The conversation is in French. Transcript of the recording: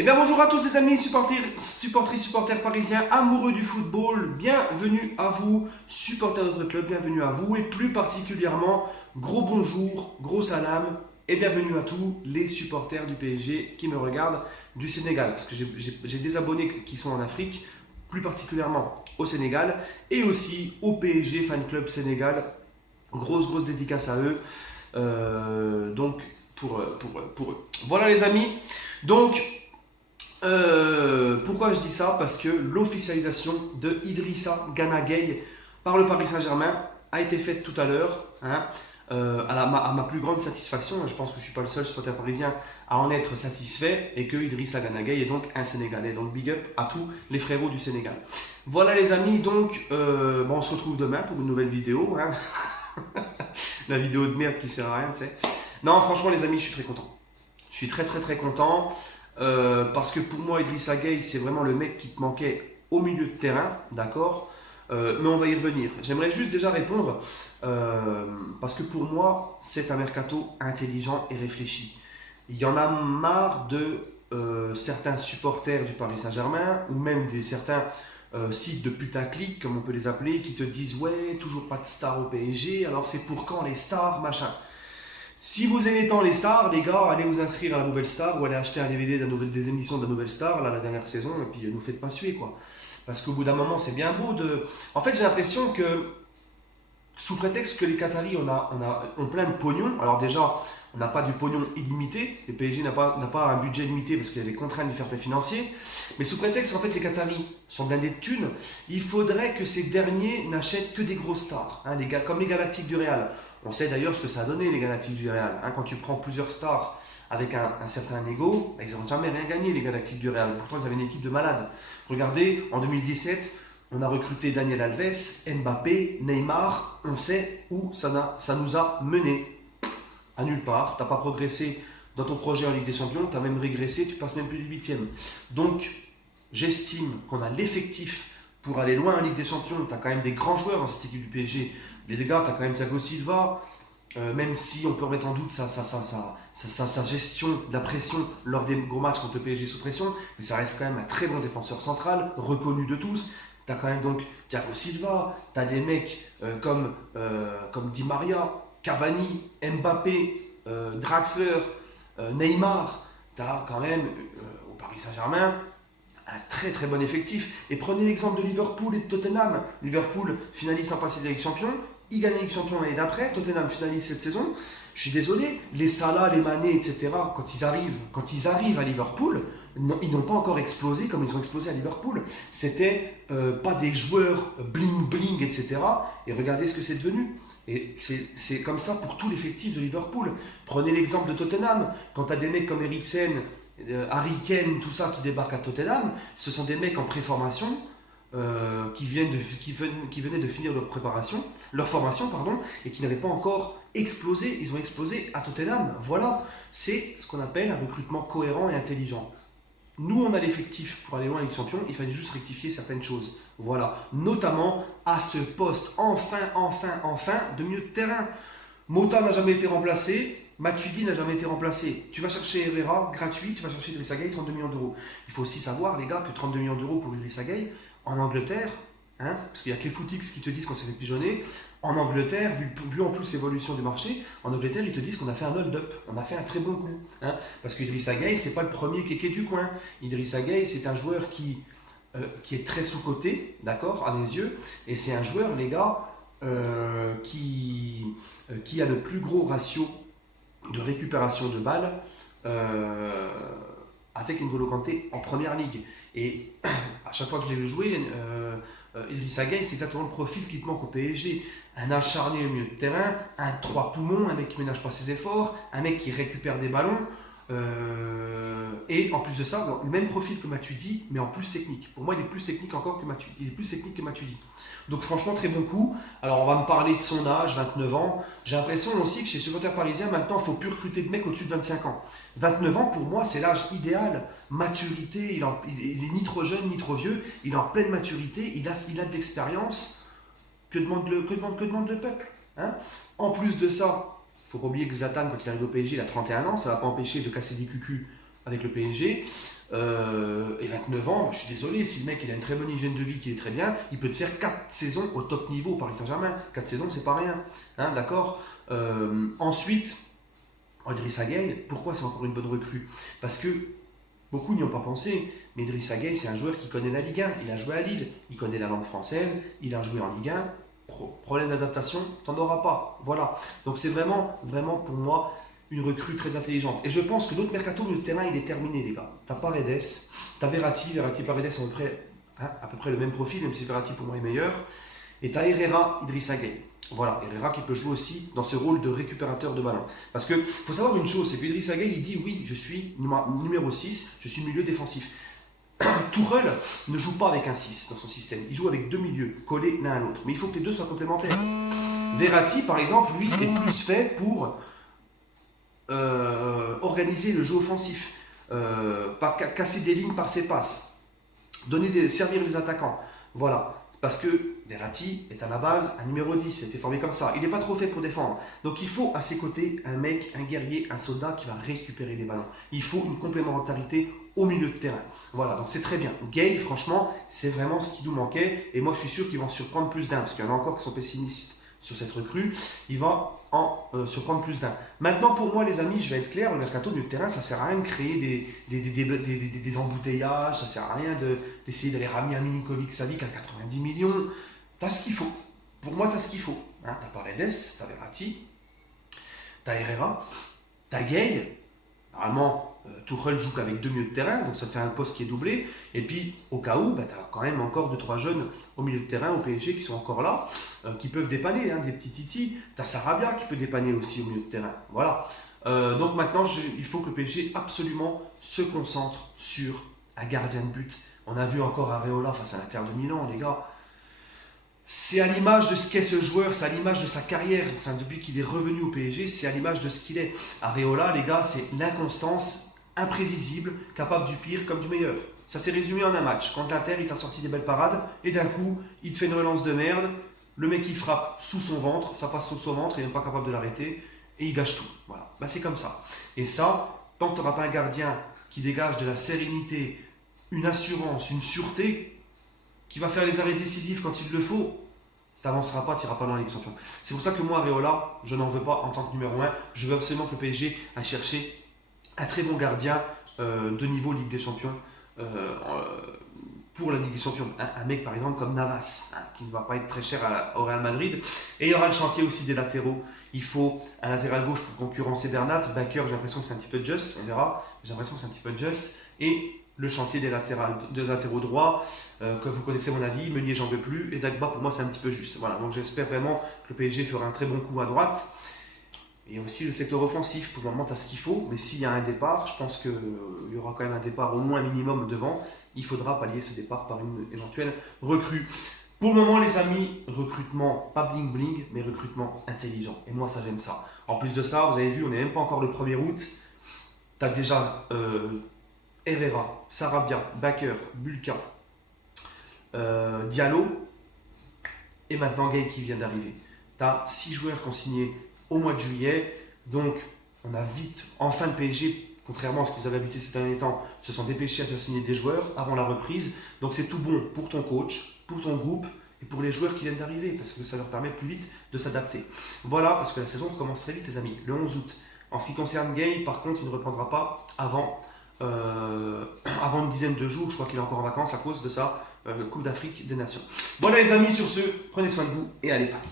Eh bien bonjour à tous les amis, supporters parisiens, amoureux du football, bienvenue à vous, supporters de notre club, bienvenue à vous et plus particulièrement, gros bonjour, gros salam et bienvenue à tous les supporters du PSG qui me regardent du Sénégal. Parce que j'ai des abonnés qui sont en Afrique, plus particulièrement au Sénégal et aussi au PSG Fan Club Sénégal. Grosse dédicace à eux. Donc pour eux. Voilà les amis. Donc pourquoi je dis ça? Parce que l'officialisation de Idrissa Gana Gueye par le Paris Saint-Germain a été faite tout à l'heure, hein, à ma plus grande satisfaction. Je pense que je ne suis pas le seul supporter parisien à en être satisfait et que Idrissa Gana Gueye est donc un Sénégalais. Donc big up à tous les frérots du Sénégal. Voilà les amis, donc on se retrouve demain pour une nouvelle vidéo. Hein. La vidéo de merde qui sert à rien, tu sais. Non, franchement les amis, je suis très content. Je suis très content. Parce que pour moi, Idrissa Gueye, c'est vraiment le mec qui te manquait au milieu de terrain, d'accord. Mais on va y revenir. J'aimerais juste déjà répondre, parce que pour moi, c'est un mercato intelligent et réfléchi. Il y en a marre de certains supporters du Paris Saint-Germain, ou même certains sites de putaclic, comme on peut les appeler, qui te disent ouais, toujours pas de stars au PSG, alors c'est pour quand les stars, machin. Si vous aimez tant les stars, les gars, allez vous inscrire à la Nouvelle Star ou allez acheter un DVD des émissions de la Nouvelle Star, là, la dernière saison, et puis nous faites pas suer, quoi. Parce qu'au bout d'un moment, c'est bien beau de. En fait, j'ai l'impression que, sous prétexte que les Qataris ont plein de pognon, alors déjà, on n'a pas du pognon illimité, le PSG n'a pas un budget limité parce qu'il y a des contraintes du fair play financier, mais sous prétexte qu'en fait les Qataris sont blindés de thunes, il faudrait que ces derniers n'achètent que des grosses stars, hein, comme les Galactiques du Real. On sait d'ailleurs ce que ça a donné les Galactiques du Real. Hein, quand tu prends plusieurs stars avec un certain ego, ils n'ont jamais rien gagné les Galactiques du Real. Pourtant ils avaient une équipe de malades. Regardez, en 2017, on a recruté Daniel Alves, Mbappé, Neymar. On sait où ça nous a menés. À nulle part. Tu n'as pas progressé dans ton projet en Ligue des Champions, tu as même régressé, tu passes même plus du 8e. Donc, j'estime qu'on a l'effectif pour aller loin en Ligue des Champions. Tu as quand même des grands joueurs dans cette équipe du PSG. Les dégâts, tu as quand même Thiago Silva, même si on peut remettre en doute sa gestion de la pression lors des gros matchs contre le PSG sous pression, mais ça reste quand même un très bon défenseur central, reconnu de tous. Tu as quand même donc Thiago Silva, tu as des mecs comme Di Maria, Cavani, Mbappé, Draxler, Neymar. Tu as quand même au Paris Saint-Germain un très bon effectif. Et prenez l'exemple de Liverpool et de Tottenham. Liverpool finalise en passé de Ligue Champion, il gagne la Ligue Champion l'année d'après, Tottenham finalise cette saison. Je suis désolé, les Salah, les Mané, etc., quand ils arrivent à Liverpool, ils n'ont pas encore explosé comme ils ont explosé à Liverpool. C'était pas des joueurs bling, etc. Et regardez ce que c'est devenu. Et c'est comme ça pour tout l'effectif de Liverpool. Prenez l'exemple de Tottenham. Quand tu as des mecs comme Eriksen, Harry Kane, tout ça qui débarquent à Tottenham, ce sont des mecs en préformation qui venaient de finir leur formation, et qui n'avaient pas encore explosé. Ils ont explosé à Tottenham. Voilà, c'est ce qu'on appelle un recrutement cohérent et intelligent. Nous, on a l'effectif pour aller loin avec les champions, il fallait juste rectifier certaines choses. Voilà, notamment à ce poste, enfin, de milieu de terrain. Mota n'a jamais été remplacé, Matuidi n'a jamais été remplacé. Tu vas chercher Herrera, gratuit, tu vas chercher Idrissa Gueye, 32 millions d'euros. Il faut aussi savoir, les gars, que 32 millions d'euros pour Idrissa Gueye, en Angleterre, hein, parce qu'il n'y a que les footix qui te disent qu'on s'est fait pigeonner, en Angleterre, vu en plus l'évolution du marché, en Angleterre, ils te disent qu'on a fait un hold-up, on a fait un très bon coup. Hein, parce qu'Idrissa Gueye, c'est pas le premier kéké du coin. Idrissa Gueye, c'est un joueur qui est très sous-coté, d'accord, à mes yeux, et c'est un joueur, les gars, qui a le plus gros ratio de récupération de balles avec N'Golo Kanté en première ligue. Et à chaque fois que je l'ai vu jouer, Idrissa Gueye, c'est exactement le profil qui te manque au PSG. Un acharné au milieu de terrain, un 3 poumons, un mec qui ménage pas ses efforts, un mec qui récupère des ballons. Et en plus de ça, le même profil que Matuidi, mais en plus technique. Pour moi, il est plus technique encore que Matuidi. Il est plus technique que Matuidi. Donc franchement, très bon coup. Alors on va me parler de son âge, 29 ans. J'ai l'impression aussi que chez les supporters parisiens, maintenant, il ne faut plus recruter de mecs au-dessus de 25 ans. 29 ans, pour moi, c'est l'âge idéal. Maturité, il est ni trop jeune, ni trop vieux. Il est en pleine maturité, il a de l'expérience. Que demande le peuple, hein? En plus de ça, il ne faut pas oublier que Zlatan, quand il arrive au PSG, il a 31 ans. Ça ne va pas empêcher de casser des cucus avec le PSG. Et 29 ans, je suis désolé, si le mec il a une très bonne hygiène de vie, qui est très bien, il peut te faire 4 saisons au top niveau au Paris Saint-Germain. 4 saisons, c'est pas rien. Hein, d'accord. Ensuite, Idrissa Gueye, pourquoi c'est encore une bonne recrue? Parce que beaucoup n'y ont pas pensé, mais Idrissa Gueye, c'est un joueur qui connaît la Ligue 1. Il a joué à Lille, il connaît la langue française, il a joué en Ligue 1. Problème d'adaptation, t'en auras pas. Voilà. Donc c'est vraiment, vraiment pour moi une recrue très intelligente. Et je pense que notre mercato milieu de terrain, il est terminé, les gars. T'as Paredes, t'as Verratti et Paredes sont à peu près le même profil, même si Verratti pour moi est meilleur. Et t'as Herrera, Idrissa Gueye. Voilà, Herrera qui peut jouer aussi dans ce rôle de récupérateur de ballon. Parce que faut savoir une chose, c'est que Idrissa Gueye, il dit oui, je suis numéro 6, je suis milieu défensif. Tourelle ne joue pas avec un 6 dans son système, il joue avec deux milieux collés l'un à l'autre. Mais il faut que les deux soient complémentaires. Verratti, par exemple, lui, est plus fait pour organiser le jeu offensif, casser des lignes par ses passes, servir les attaquants. Voilà. Parce que Verratti est à la base un numéro 10, il a été formé comme ça. Il n'est pas trop fait pour défendre. Donc il faut à ses côtés un mec, un guerrier, un soldat qui va récupérer les ballons. Il faut une complémentarité au milieu de terrain. Voilà, donc c'est très bien. Gueye, franchement, c'est vraiment ce qui nous manquait. Et moi, je suis sûr qu'ils vont en surprendre plus d'un, parce qu'il y en a encore qui sont pessimistes sur cette recrue. Il va en surprendre plus d'un. Maintenant, pour moi, les amis, je vais être clair, le mercato milieu de terrain, ça sert à rien de créer des embouteillages, ça sert à rien d'essayer d'aller ramener un Milinkovic-Savic à 90 millions. T'as ce qu'il faut. Pour moi, t'as ce qu'il faut. Hein, t'as Paredes, t'as Verratti, t'as Herrera, t'as Gueye. Normalement, Tuchel joue qu'avec deux milieux de terrain, donc ça te fait un poste qui est doublé. Et puis, au cas où, bah, tu as quand même encore 2-3 jeunes au milieu de terrain, au PSG, qui sont encore là, qui peuvent dépanner, hein, des petits titis. Tu as Sarabia qui peut dépanner aussi au milieu de terrain. Voilà. Donc maintenant, il faut que le PSG absolument se concentre sur un gardien de but. On a vu encore Areola face à l'Inter de Milan, les gars. C'est à l'image de ce qu'est ce joueur, c'est à l'image de sa carrière. Enfin, depuis qu'il est revenu au PSG, c'est à l'image de ce qu'il est. Areola, les gars, c'est l'inconstance, imprévisible, capable du pire comme du meilleur. Ça s'est résumé en un match. Contre l'Inter, il t'a sorti des belles parades, et d'un coup, il te fait une relance de merde, le mec il frappe sous son ventre, ça passe sous son ventre, il n'est pas capable de l'arrêter, et il gâche tout. Voilà, bah, c'est comme ça. Et ça, tant que tu n'auras pas un gardien qui dégage de la sérénité, une assurance, une sûreté, qui va faire les arrêts décisifs quand il le faut, t'avanceras pas, tu n'iras pas dans la Ligue des Champions. C'est pour ça que moi, Areola, je n'en veux pas en tant que numéro 1. Je veux absolument que le PSG aille chercher un très bon gardien de niveau Ligue des Champions pour la Ligue des Champions. Un mec par exemple comme Navas, hein, qui ne va pas être très cher au Real Madrid. Et il y aura le chantier aussi des latéraux. Il faut un latéral gauche pour concurrencer Bernat. Bakker, j'ai l'impression que c'est un petit peu juste, on verra. J'ai l'impression que c'est un petit peu juste. Et le chantier des latéraux droits, que vous connaissez mon avis, Meunier j'en veux plus, et Dagba pour moi c'est un petit peu juste. Voilà, donc j'espère vraiment que le PSG fera un très bon coup à droite. Et aussi le secteur offensif, pour le moment tu as ce qu'il faut, mais s'il y a un départ, je pense qu'il y aura quand même un départ au moins minimum devant, il faudra pallier ce départ par une éventuelle recrue. Pour le moment les amis, recrutement pas bling bling, mais recrutement intelligent. Et moi ça j'aime ça. En plus de ça, vous avez vu, on n'est même pas encore le 1er août, tu as déjà Herrera, Sarabia, Bakker, Bulka, Diallo, et maintenant Gueye qui vient d'arriver. Tu as 6 joueurs qui ont signé au mois de juillet, donc on a vite, enfin le PSG, contrairement à ce qu'ils avaient habitué ces derniers temps, se sont dépêchés à faire signer des joueurs avant la reprise, donc c'est tout bon pour ton coach, pour ton groupe, et pour les joueurs qui viennent d'arriver, parce que ça leur permet plus vite de s'adapter. Voilà, parce que la saison recommence très vite les amis, le 11 août. En ce qui concerne Gueye, par contre, il ne reprendra pas avant une dizaine de jours, je crois qu'il est encore en vacances à cause de sa Coupe d'Afrique des Nations. Voilà les amis, sur ce, prenez soin de vous et allez Paris.